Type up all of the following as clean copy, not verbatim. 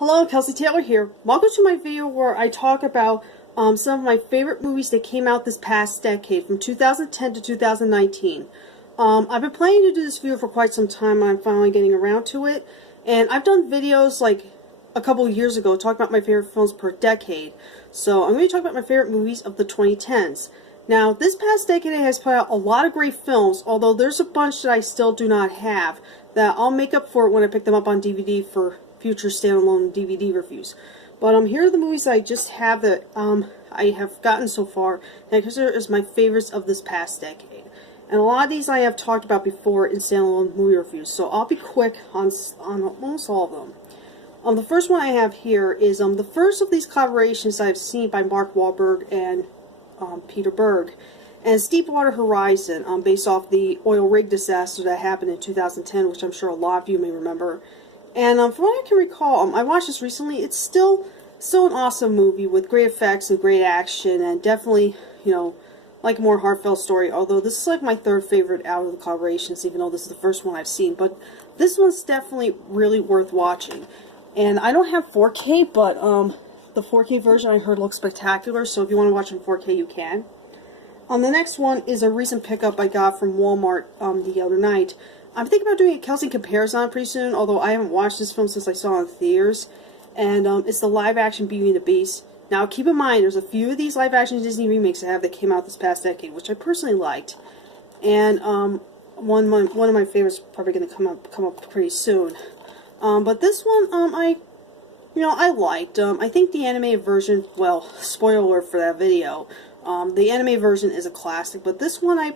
Hello, Kelsey Taylor here. Welcome to my video where I talk about some of my favorite movies that came out this past decade, from 2010 to 2019. I've been planning to do this video for quite some time, and I'm finally getting around to it. And I've done videos like a couple of years ago talking about my favorite films per decade. So I'm going to talk about my favorite movies of the 2010s. Now, this past decade has put out a lot of great films, although there's a bunch that I still do not have that I'll make up for it when I pick them up on DVD for future standalone DVD reviews. But here are the movies I just have that I have gotten so far that I consider as my favorites of this past decade. And a lot of these I have talked about before in standalone movie reviews, so I'll be quick on almost all of them. The first one I have here is the first of these collaborations I've seen by Mark Wahlberg and Peter Berg, and it's Deepwater Horizon, based off the oil rig disaster that happened in 2010, which I'm sure a lot of you may remember. And from what I can recall, I watched this recently. It's still an awesome movie with great effects and great action, and definitely, you know, like a more heartfelt story. Although this is like my third favorite out of the collaborations, even though this is the first one I've seen. But this one's definitely really worth watching. And I don't have 4K, but the 4K version I heard looks spectacular. So if you want to watch in 4K, you can. The next one is a recent pickup I got from Walmart the other night. I'm thinking about doing a Kelsey Compares on pretty soon, although I haven't watched this film since I saw it in theaters. And it's the live-action Beauty and the Beast. Now, keep in mind, there's a few of these live-action Disney remakes I have that came out this past decade, which I personally liked. And one of my favorites is probably going to come up pretty soon. But this one, I liked. I think the animated version, well, spoiler alert for that video, the animated version is a classic, but this one I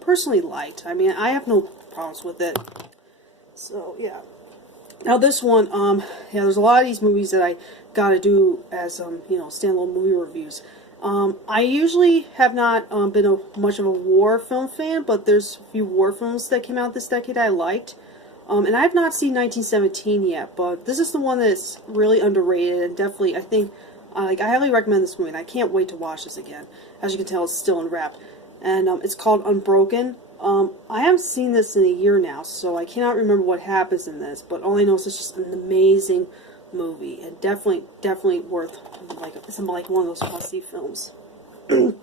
personally liked. I mean, I have no problems with it. So, yeah. Now this one, there's a lot of these movies that I gotta do as, standalone movie reviews. I usually have not been much of a war film fan, but there's a few war films that came out this decade I liked. And I have not seen 1917 yet, but this is the one that's really underrated, and definitely, I think, I highly recommend this movie, and I can't wait to watch this again. As you can tell, it's still in wrap. And it's called Unbroken. I haven't seen this in a year now, so I cannot remember what happens in this, but all I know is it's just an amazing movie, and definitely worth, it's like one of those must-see films. The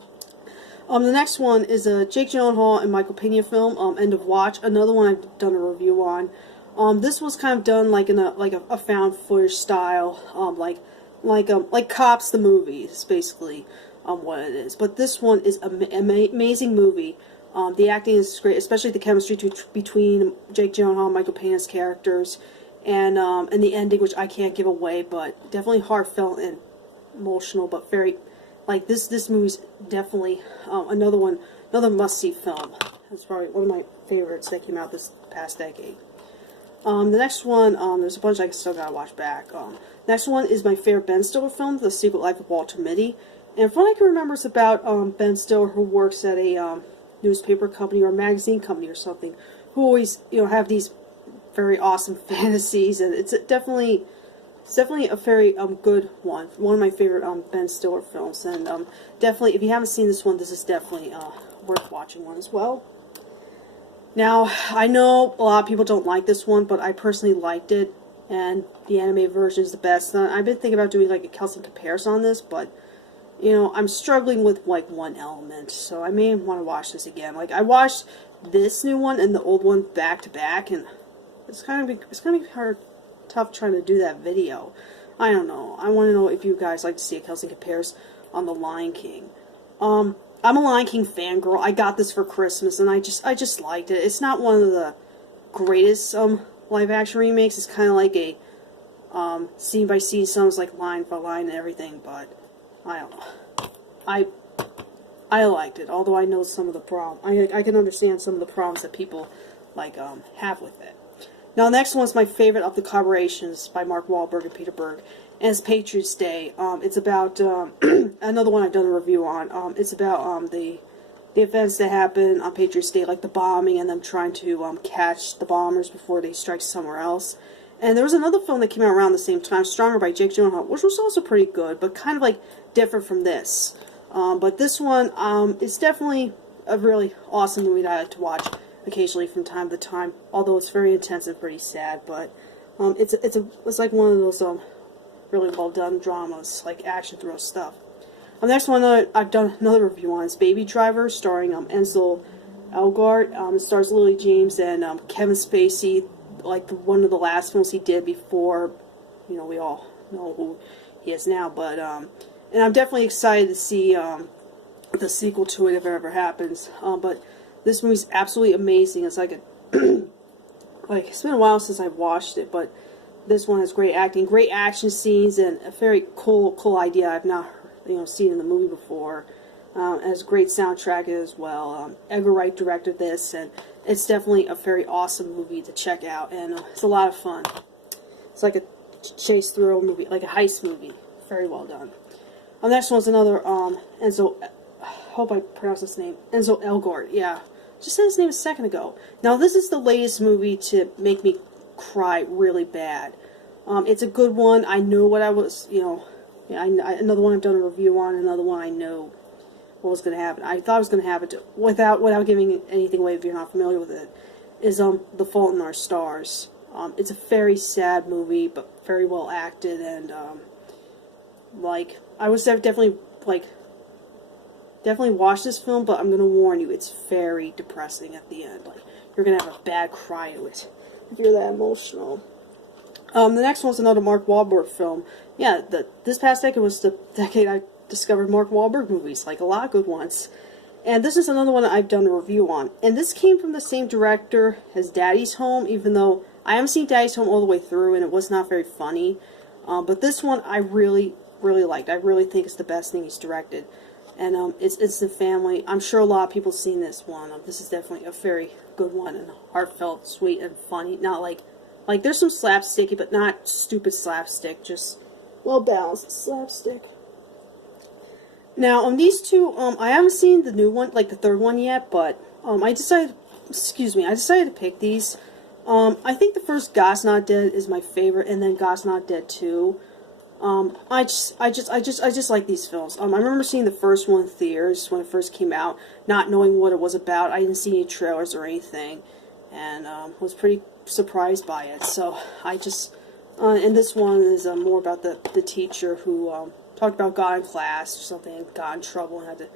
next one is a Jake Gyllenhaal and Michael Pena film, End of Watch, another one I've done a review on. This was kind of done like in a found footage style, like Cops the movie is basically what it is. But this one is an amazing movie. The acting is great, especially the chemistry between Jake Gyllenhaal and Michael Pena's characters, and the ending, which I can't give away, but definitely heartfelt and emotional, but very, like, this movie's definitely another must-see film. It's probably one of my favorites that came out this past decade. The next one, there's a bunch I still gotta watch back. Next one is my favorite Ben Stiller film, The Secret Life of Walter Mitty. And from what I can remember, it's about Ben Stiller, who works at a newspaper company or magazine company or something, who always have these very awesome fantasies, and it's definitely a very good one of my favorite Ben Stiller films, and definitely, if you haven't seen this one, this is definitely worth watching one as well. Now, I know a lot of people don't like this one, but I personally liked it, and the anime version is the best. And I've been thinking about doing like a Kelsey Compares on this, but I'm struggling with like one element, so I may want to watch this again. Like, I watched this new one and the old one back to back, and it's gonna be tough trying to do that video. I don't know. I want to know if you guys like to see a Kelsey Compares on The Lion King. I'm a Lion King fangirl. I got this for Christmas, and I just liked it. It's not one of the greatest live action remakes. It's kind of like a scene by scene, sounds like line by line and everything, but I don't know. I liked it, although I know some of the problems. I can understand some of the problems that people have with it. Now, the next one's my favorite of the collaborations by Mark Wahlberg and Peter Berg, and it's Patriots Day. It's about another one I've done a review on. It's about the events that happen on Patriots Day, like the bombing and them trying to catch the bombers before they strike somewhere else. And there was another film that came out around the same time, Stronger by Jake Gyllenhaal, which was also pretty good, but kind of like different from this. But this one is definitely a really awesome movie that I like to watch occasionally from time to time, although it's very intense and pretty sad. But it's like one of those really well done dramas, like action thrill stuff. The next one I've done another review on is Baby Driver, starring Ansel Elgort. It stars Lily James and Kevin Spacey, like one of the last films he did before, you know, we all know who he is now. But and I'm definitely excited to see the sequel to it if it ever happens. But this movie's absolutely amazing. It's like a like, it's been a while since I've watched it, but this one has great acting, great action scenes, and a very cool idea I've not seen in the movie before. It has a great soundtrack as well. Edgar Wright directed this, and it's definitely a very awesome movie to check out, and it's a lot of fun. It's like a chase thrill movie, like a heist movie. Very well done. The next one's another Enzo. I hope I pronounced his name. Enzo Elgort. Yeah. Just said his name a second ago. Now, this is the latest movie to make me cry really bad. It's a good one. I know what I was, another one I've done a review on, another one I know what was going to happen. I thought it was going to happen without giving anything away if you're not familiar with it, is The Fault in Our Stars. It's a very sad movie, but very well acted, and, I would say definitely watch this film, but I'm going to warn you, it's very depressing at the end. Like, you're going to have a bad cry to it if you're that emotional. The next one's another Mark Wahlberg film. Yeah, this past decade was the decade I discovered Mark Wahlberg movies, like a lot of good ones. And this is another one that I've done a review on. And this came from the same director as Daddy's Home, even though I haven't seen Daddy's Home all the way through, and it was not very funny. But this one I really liked. I really think it's the best thing he's directed. And it's the family. I'm sure a lot of people have seen this one. This is definitely a very good one and heartfelt, sweet, and funny. Not like there's some slapsticky, but not stupid slapstick. Just well balanced slapstick. Now on these two, I haven't seen the new one, like the third one yet. But I decided to pick these. I think the first God's Not Dead is my favorite, and then God's Not Dead 2. I just like these films. I remember seeing the first one in theaters when it first came out, not knowing what it was about. I didn't see any trailers or anything, and was pretty surprised by it. So I just, and this one is more about the teacher who talked about God in class or something, got in trouble and had to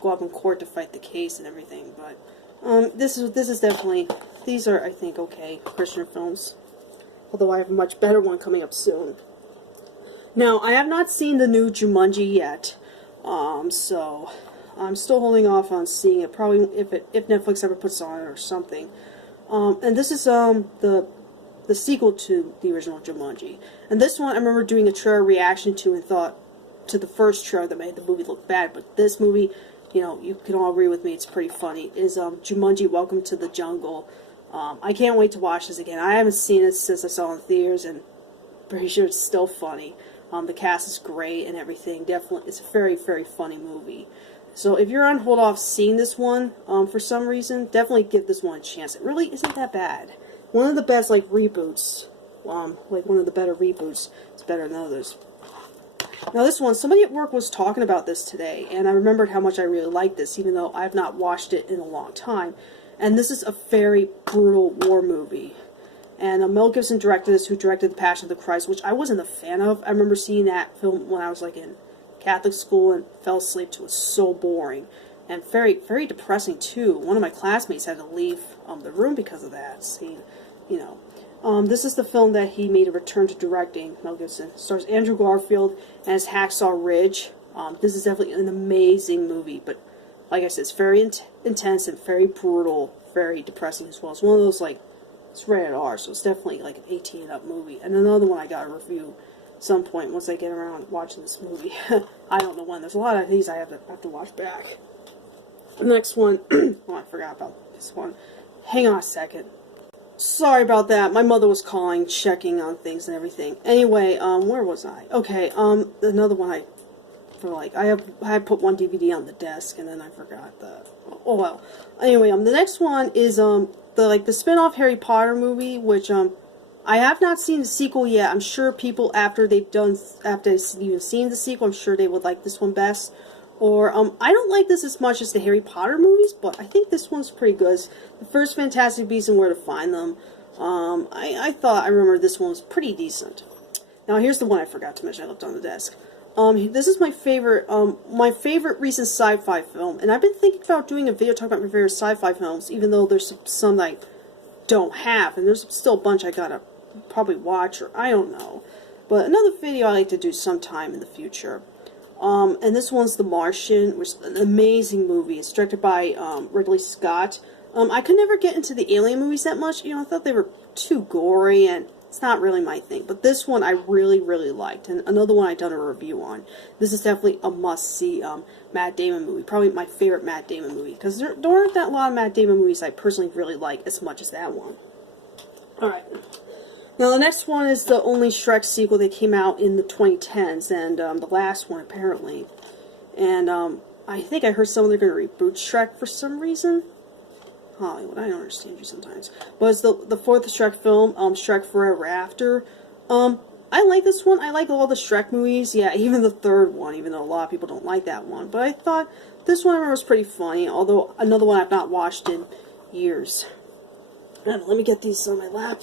go up in court to fight the case and everything. But this is definitely, these are, I think, okay Christian films. Although I have a much better one coming up soon. Now, I have not seen the new Jumanji yet, so I'm still holding off on seeing it. Probably if Netflix ever puts it on or something. And this is the sequel to the original Jumanji. And this one I remember doing a trailer reaction to and thought to the first trailer that made the movie look bad. But this movie, you can all agree with me, it's pretty funny. Is Jumanji: Welcome to the Jungle. I can't wait to watch this again. I haven't seen it since I saw it in theaters, and pretty sure it's still funny. The cast is great and everything. Definitely, it's a very, very funny movie. So if you're on hold off seeing this one for some reason, definitely give this one a chance. It really isn't that bad. One of the best reboots, like one of the better reboots. It's better than others. Now this one, somebody at work was talking about this today, and I remembered how much I really liked this, even though I have not watched it in a long time. And this is a very brutal war movie. And Mel Gibson directed this, who directed The Passion of the Christ, which I wasn't a fan of. I remember seeing that film when I was in Catholic school and fell asleep to it. It was so boring and very, very depressing too. One of my classmates had to leave the room because of that. See, this is the film that he made a return to directing. Mel Gibson. It stars Andrew Garfield and it's Hacksaw Ridge. This is definitely an amazing movie, but like I said, it's very intense and very brutal, very depressing as well. It's one of those it's rated R, so it's definitely like an 18 up movie. And another one I got to review at some point once I get around watching this movie. I don't know when. There's a lot of these I have to watch back. The next one, oh, I forgot about this one. Hang on a second. Sorry about that. My mother was calling, checking on things and everything. Anyway, where was I? Okay, another one I had put one DVD on the desk and then I forgot that. Oh well. Anyway, the next one is the spin-off Harry Potter movie, which I have not seen the sequel yet. I'm sure people after they've even seen the sequel, I'm sure they would like this one best. Or I don't like this as much as the Harry Potter movies, but I think this one's pretty good. It's the first Fantastic Beasts and Where to Find Them. I remember this one was pretty decent. Now here's the one I forgot to mention. I left on the desk. This is my favorite recent sci-fi film, and I've been thinking about doing a video talking about my favorite sci-fi films, even though there's some that I don't have, and there's still a bunch I gotta probably watch, or I don't know. But another video I like to do sometime in the future. And this one's The Martian, which is an amazing movie. It's directed by Ridley Scott. I could never get into the alien movies that much. I thought they were too gory, and it's not really my thing. But this one I really, really liked. And another one I've done a review on. This is definitely a must-see Matt Damon movie. Probably my favorite Matt Damon movie. Because there aren't that lot of Matt Damon movies I personally really like as much as that one. Alright. Now the next one is the only Shrek sequel that came out in the 2010s. And the last one, apparently. And I think I heard someone they're going to reboot Shrek for some reason. Hollywood, I don't understand you sometimes. But it's the fourth Shrek film, Shrek Forever After. I like this one. I like all the Shrek movies. Yeah, even the third one, even though a lot of people don't like that one. But I thought this one was pretty funny, although another one I've not watched in years. Let me get these on my lap.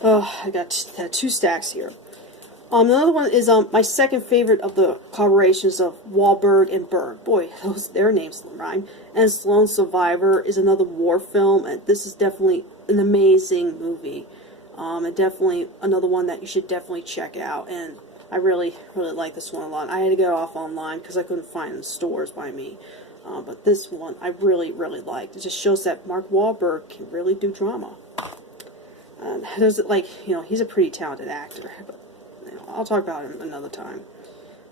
I got two stacks here. Another one is my second favorite of the collaborations of Wahlberg and Berg. Boy, their names rhyme. And Lone Survivor is another war film, and this is definitely an amazing movie. And definitely another one that you should definitely check out. And I really, really like this one a lot. I had to get it off online because I couldn't find it in the stores by me. But this one I really, really liked. It just shows that Mark Wahlberg can really do drama. There's he's a pretty talented actor. But, I'll talk about him another time.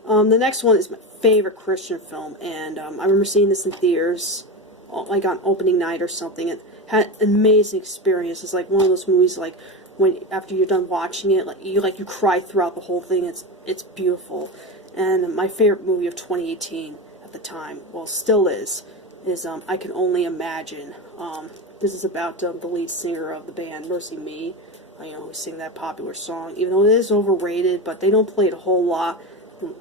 The next one is my favorite Christian film, and I remember seeing this in theaters, like on opening night or something. It had an amazing experience. It's like one of those movies, like when after you're done watching it, you cry throughout the whole thing. It's beautiful, and my favorite movie of 2018 at the time, well, still is I Can Only Imagine. This is about the lead singer of the band Mercy Me. We sing that popular song, even though it is overrated, but they don't play it a whole lot,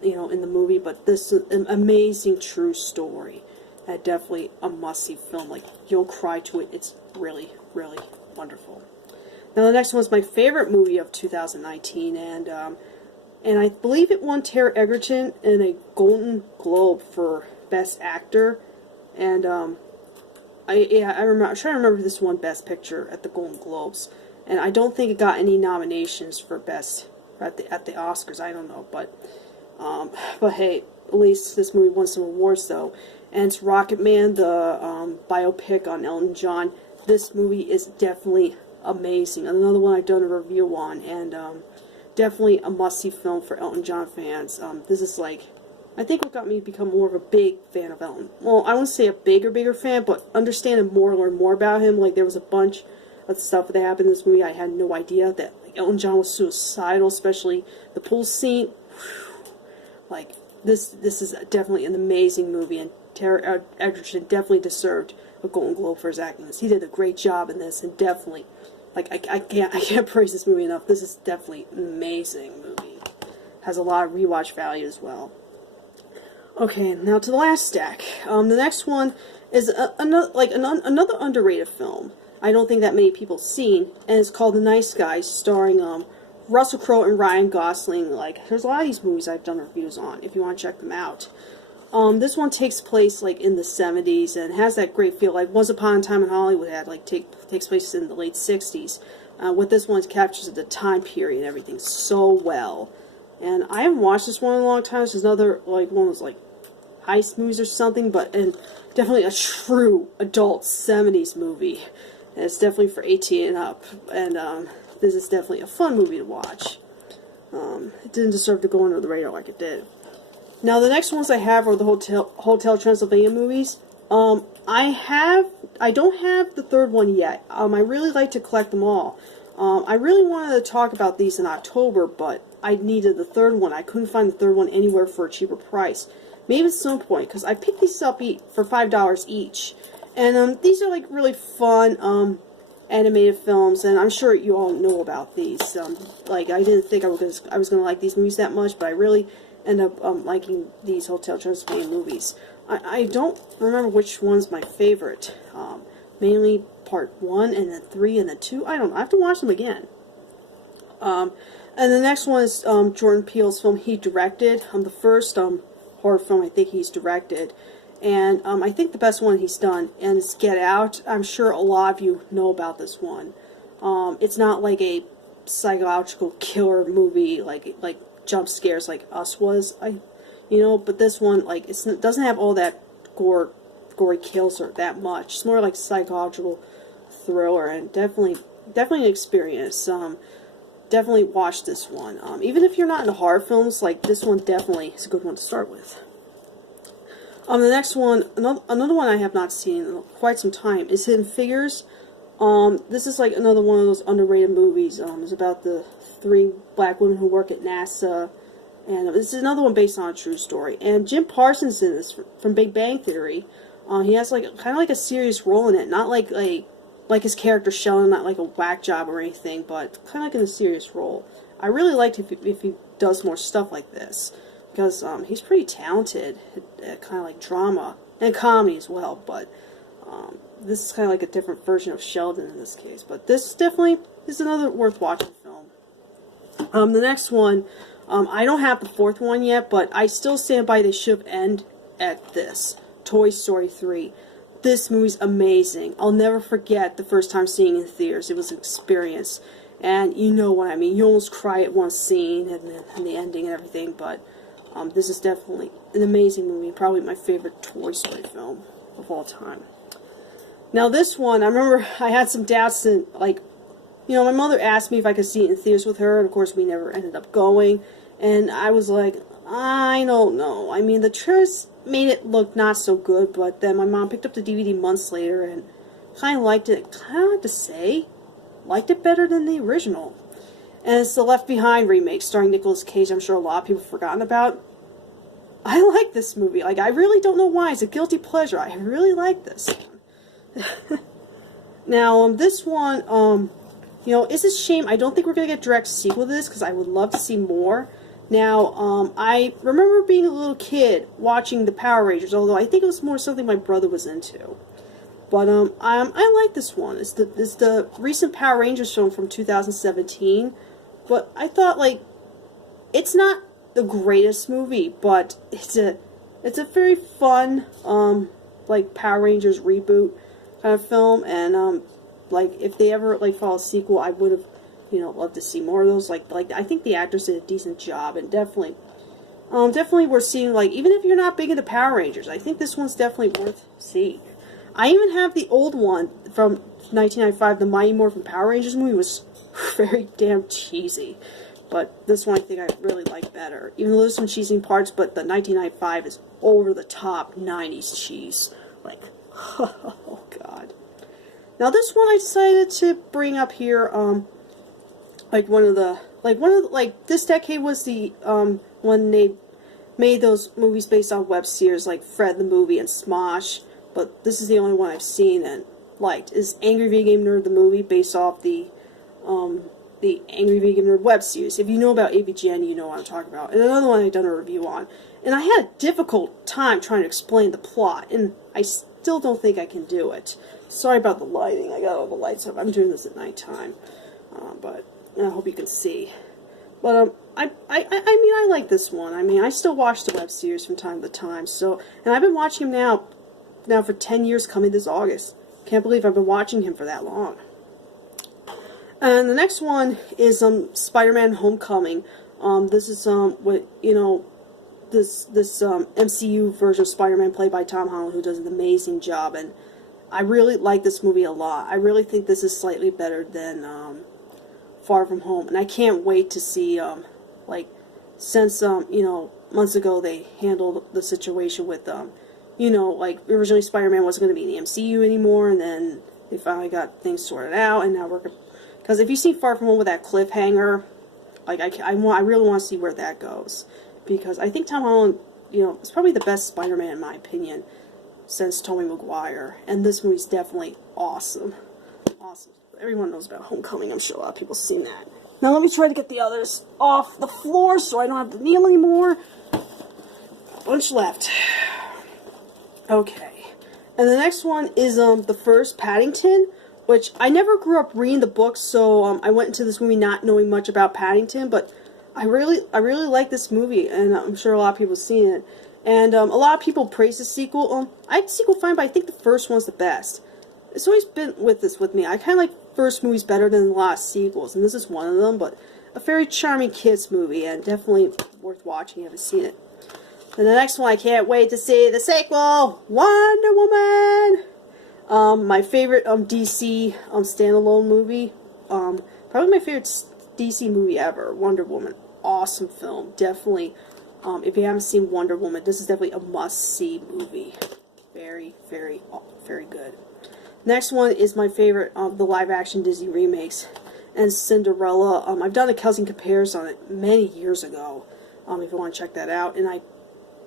in the movie. But this is an amazing true story. And definitely a must-see film. Like, you'll cry to it. It's really, really wonderful. Now, the next one is my favorite movie of 2019, and I believe it won Taron Egerton in a Golden Globe for Best Actor. And I'm trying to remember if this won Best Picture at the Golden Globes. And I don't think it got any nominations for Best at the Oscars. I don't know, but hey, at least this movie won some awards though. And it's Rocketman, the biopic on Elton John. This movie is definitely amazing. Another one I've done a review on, and definitely a must-see film for Elton John fans. This is I think what got me to become more of a big fan of Elton. Well, I wouldn't say a bigger fan, but understanding more, learn more about him. Like, there was a bunch of stuff that happened in this movie I had no idea, that Elton John was suicidal, especially the pool scene. Whew. This is definitely an amazing movie, and Taron Egerton definitely deserved a Golden Globe for his acting. He did a great job in this, and definitely, I can't praise this movie enough. This is definitely an amazing movie. Has a lot of rewatch value as well. Okay, now to the last stack. The next one is another underrated film. I don't think that many people have seen, and it's called The Nice Guys, starring Russell Crowe and Ryan Gosling. There's a lot of these movies I've done reviews on, if you want to check them out. This one takes place in the 70s and has that great feel. Once Upon a Time in Hollywood had takes place in the late 60s. What this one captures the time period and everything so well. And I haven't watched this one in a long time. This is another one of those heist movies or something, and definitely a true adult 70s movie. And it's definitely for 18 and up, and this is definitely a fun movie to watch. It didn't deserve to go under the radar like it did. Now, the next ones I have are the Hotel Transylvania movies. I don't have the third one yet. I really like to collect them all. I really wanted to talk about these in October, but I needed the third one. I couldn't find the third one anywhere for a cheaper price. Maybe at some point, because I picked these up for $5 each. And these are really fun animated films, and I'm sure you all know about these. I didn't think I was going to like these movies that much, but I really end up liking these Hotel Transylvania movies. I don't remember which one's my favorite. Mainly part 1 and then 3 and then 2. I don't know. I have to watch them again. And And the next one is Jordan Peele's film he directed. The first horror film I think he's directed. And I think the best one he's done, and it's Get Out. I'm sure a lot of you know about this one. It's not like a psychological killer movie, like jump scares like Us was, but this one, like, it doesn't have all that gory kills or that much. It's more like psychological thriller, and definitely an experience. Definitely watch this one. Even if you're not into horror films, like, this one definitely is a good one to start with. The next one, another one I have not seen in quite some time, is Hidden Figures. This is like another one of those underrated movies. It's about the 3 black women who work at NASA, and this is another one based on a true story. And Jim Parsons in this from Big Bang Theory. He has like kind of like a serious role in it, not like his character Sheldon, not like a whack job or anything, but kind of like in a serious role. I really liked if he does more stuff like this, because he's pretty talented at kind of like drama and comedy as well, but this is kind of like a different version of Sheldon in this case. But this definitely is another worth watching film. The next one, I don't have the 4th one yet, but I still stand by they should end at this, Toy Story 3. This movie's amazing. I'll never forget the first time seeing it in theaters. It was an experience. And you know what I mean. You almost cry at one scene and the ending and everything, but this is definitely an amazing movie. Probably my favorite Toy Story film of all time. Now this one, I remember I had some doubts and, like, my mother asked me if I could see it in theaters with her, and of course we never ended up going. And I was like, I don't know. I mean, the trailers made it look not so good, but then my mom picked up the DVD months later and kind of liked it. Kind of hard to say. Liked it better than the original. And it's the Left Behind remake starring Nicolas Cage. I'm sure a lot of people have forgotten about. I like this movie. Like, I really don't know why. It's a guilty pleasure. I really like this. Now, this one, it's a shame. I don't think we're going to get a direct sequel to this, because I would love to see more. Now, I remember being a little kid watching the Power Rangers, although I think it was more something my brother was into. But I like this one. It's the recent Power Rangers film from 2017. But I thought, like, it's not the greatest movie, but it's a very fun like Power Rangers reboot kind of film. And like, if they ever like follow a sequel, I would have loved to see more of those. Like I think the actors did a decent job, and definitely we're seeing, like, even if you're not big into Power Rangers, I think this one's definitely worth seeing. I even have the old one from 1995, the Mighty Morphin Power Rangers movie. Was very damn cheesy, but this one I think I really like better. Even though there's some cheesy parts, but the 1995 is over the top 90s cheese. Like, oh god. Now this one I decided to bring up here. This decade was the when they made those movies based on web series like Fred the Movie and Smosh. But this is the only one I've seen and liked. Is Angry Video Game Nerd the movie, based off the Angry Video Game Nerd web series. If you know about AVGN, you know what I'm talking about. And another one I've done a review on. And I had a difficult time trying to explain the plot, and I still don't think I can do it. Sorry about the lighting. I got all the lights up. I'm doing this at nighttime, but I hope you can see. But I mean, I like this one. I mean, I still watch the web series from time to time. So, and I've been watching him now for 10 years, coming this August. Can't believe I've been watching him for that long. And the next one is Spiderman Homecoming. This is this MCU version of Spider-Man played by Tom Holland, who does an amazing job, and I really like this movie a lot. I really think this is slightly better than Far From Home, and I can't wait to see since months ago they handled the situation with originally Spider-Man wasn't going to be in the MCU anymore, and then they finally got things sorted out, and now we're, because if you see Far From Home with that cliffhanger, like I really want to see where that goes, because I think Tom Holland, is probably the best Spider-Man in my opinion since Tobey Maguire, and this movie's definitely awesome. Awesome. Everyone knows about Homecoming. I'm sure a lot of people have seen that. Now let me try to get the others off the floor so I don't have to kneel anymore. A bunch left. Okay. And the next one is the first Paddington, which I never grew up reading the books, so I went into this movie not knowing much about Paddington, but I really like this movie, and I'm sure a lot of people have seen it. And a lot of people praise the sequel. I like the sequel fine, but I think the first one's the best. It's always been with me. I kind of like first movies better than the last sequels, and this is one of them, but a very charming kids movie, and definitely worth watching if you haven't seen it. And the next one, I can't wait to see the sequel, Wonder Woman! My favorite DC standalone movie. Probably my favorite DC movie ever, Wonder Woman. Awesome film, definitely. If you haven't seen Wonder Woman, this is definitely a must-see movie. Very, very, very good. Next one is my favorite of the live-action Disney remakes, and Cinderella. I've done a Kelsey Compares on it many years ago, if you want to check that out, and I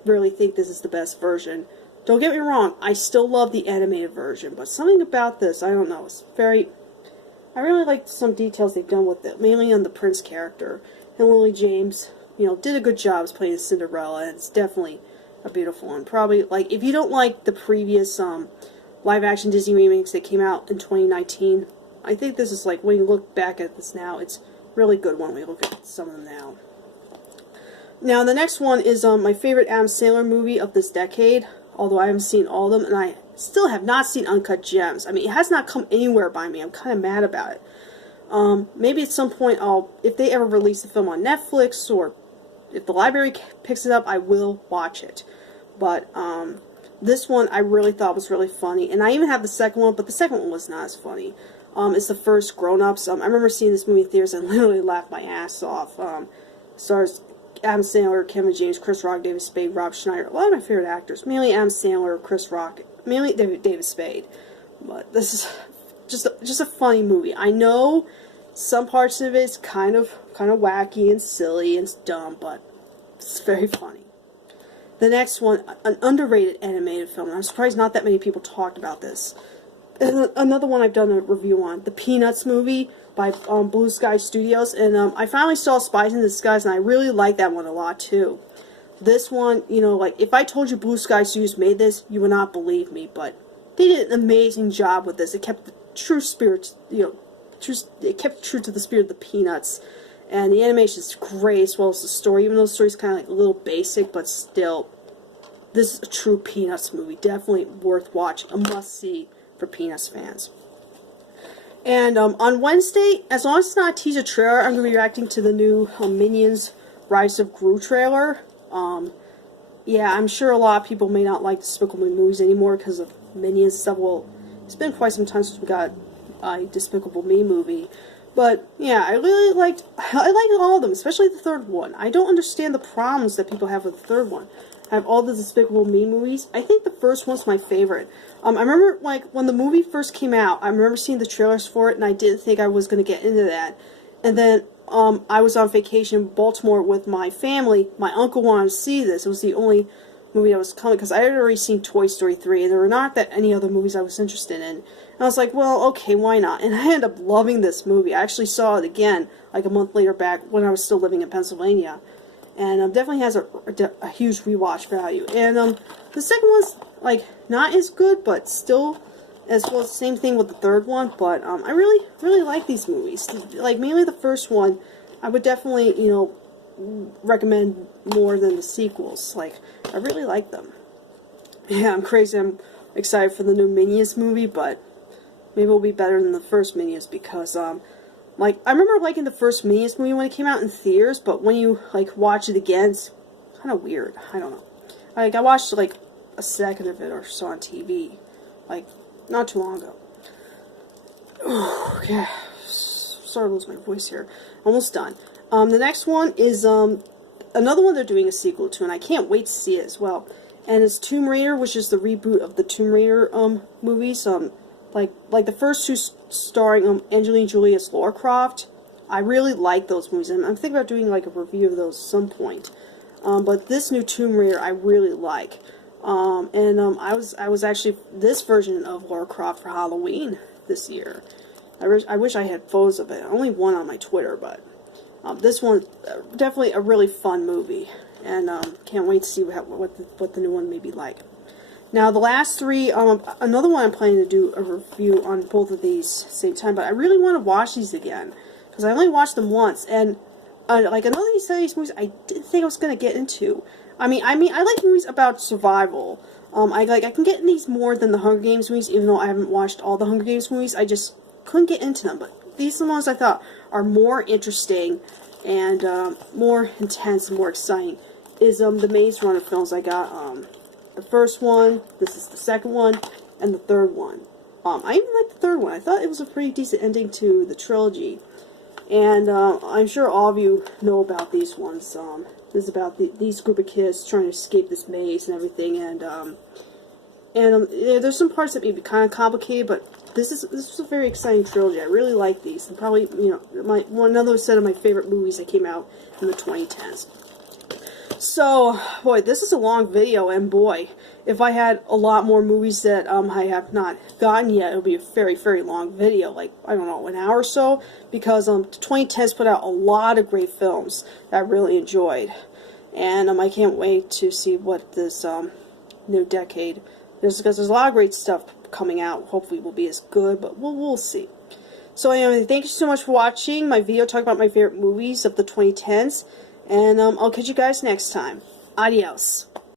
really think this is the best version. Don't get me wrong, I still love the animated version, but something about this, I don't know, it's very... I really like some details they've done with it, mainly on the Prince character, and Lily James, did a good job as playing Cinderella, and it's definitely a beautiful one. Probably, like, if you don't like the previous live-action Disney remakes that came out in 2019, I think this is, like, when you look back at this now, it's really good when we look at some of them now. Now, the next one is my favorite Adam Sandler movie of this decade, although I haven't seen all of them, and I still have not seen Uncut Gems. I mean, it has not come anywhere by me. I'm kind of mad about it. Maybe at some point, if they ever release the film on Netflix, or if the library picks it up, I will watch it. But this one I really thought was really funny, and I even have the second one, but the second one was not as funny. It's the first Grown Ups. I remember seeing this movie in theaters and literally laughed my ass off. Stars Adam Sandler, Kevin James, Chris Rock, David Spade, Rob Schneider. A lot of my favorite actors, mainly Adam Sandler, Chris Rock, mainly David Spade. But this is just a funny movie. I know some parts of it is kind of wacky and silly and dumb, but it's very funny. The next one, an underrated animated film. I'm surprised not that many people talked about this. And another one I've done a review on, the Peanuts movie by Blue Sky Studios, and I finally saw Spies in Disguise, and I really like that one a lot too. This one, like, if I told you Blue Sky Studios made this, you would not believe me, but they did an amazing job with this. It kept the true spirit, it kept true to the spirit of the Peanuts, and the animation is great as well as the story, even though the story's kind of like a little basic, but still, this is a true Peanuts movie. Definitely worth watching, a must-see for Peanuts fans. And on Wednesday, as long as it's not a teaser trailer, I'm going to be reacting to the new Minions Rise of Gru trailer. Yeah, I'm sure a lot of people may not like Despicable Me movies anymore because of Minions stuff. Well, it's been quite some time since we got a Despicable Me movie. But, yeah, I liked all of them, especially the third one. I don't understand the problems that people have with the third one. I have all the Despicable Me movies. I think the first one's my favorite. I remember, like, when the movie first came out, I remember seeing the trailers for it, and I didn't think I was going to get into that. And then, I was on vacation in Baltimore with my family. My uncle wanted to see this. It was the only movie that was coming, because I had already seen Toy Story 3, and there were not that any other movies I was interested in. And I was like, well, okay, why not? And I ended up loving this movie. I actually saw it again, like a month later back, when I was still living in Pennsylvania. And definitely has a huge rewatch value. And the second one's, like, not as good, but still, as well, same thing with the third one. But I really like these movies. Like, mainly the first one, I would definitely, recommend more than the sequels. Like, I really like them. Yeah, I'm crazy. I'm excited for the new Minions movie, but maybe it'll be better than the first Minions because, like, I remember liking the first Minions movie when it came out in theaters, but when you, like, watch it again, it's kind of weird. I don't know. Like, I watched, like, a second of it or so on TV, like, not too long ago. Okay. Sorry to lose my voice here. Almost done. The next one is, another one they're doing a sequel to, and I can't wait to see it as well. And it's Tomb Raider, which is the reboot of the Tomb Raider, movies, like the first two starring Angelina Jolie as Lara Croft. I really like those movies, and I'm thinking about doing like a review of those at some point. But this new Tomb Raider I really like. I was actually this version of Lara Croft for Halloween this year. I wish I had photos of it. Only one on my Twitter, but this one definitely a really fun movie, and can't wait to see what the new one may be like. Now, the last three, another one I'm planning to do a review on both of these same time, but I really want to watch these again, because I only watched them once, and, like, another of these movies I didn't think I was going to get into. I mean, I like movies about survival. I can get in these more than the Hunger Games movies, even though I haven't watched all the Hunger Games movies. I just couldn't get into them, but these are the ones I thought are more interesting and more intense and more exciting. Is the Maze Runner films. I got the first one, this is the second one, and the third one. I even like the third one. I thought it was a pretty decent ending to the trilogy. And I'm sure all of you know about these ones. This is about these group of kids trying to escape this maze and everything. And yeah, there's some parts that may be kind of complicated, but this is a very exciting trilogy. I really like these, and probably, you know, another set of my favorite movies that came out in the 2010s. So, boy, this is a long video, and boy, if I had a lot more movies that I have not gotten yet, it would be a very, very long video, like, I don't know, an hour or so, because 2010s put out a lot of great films that I really enjoyed, and I can't wait to see what this new decade is, because there's a lot of great stuff coming out. Hopefully it will be as good, but we'll see. So anyway, thank you so much for watching my video talking about my favorite movies of the 2010s. And I'll catch you guys next time. Adios.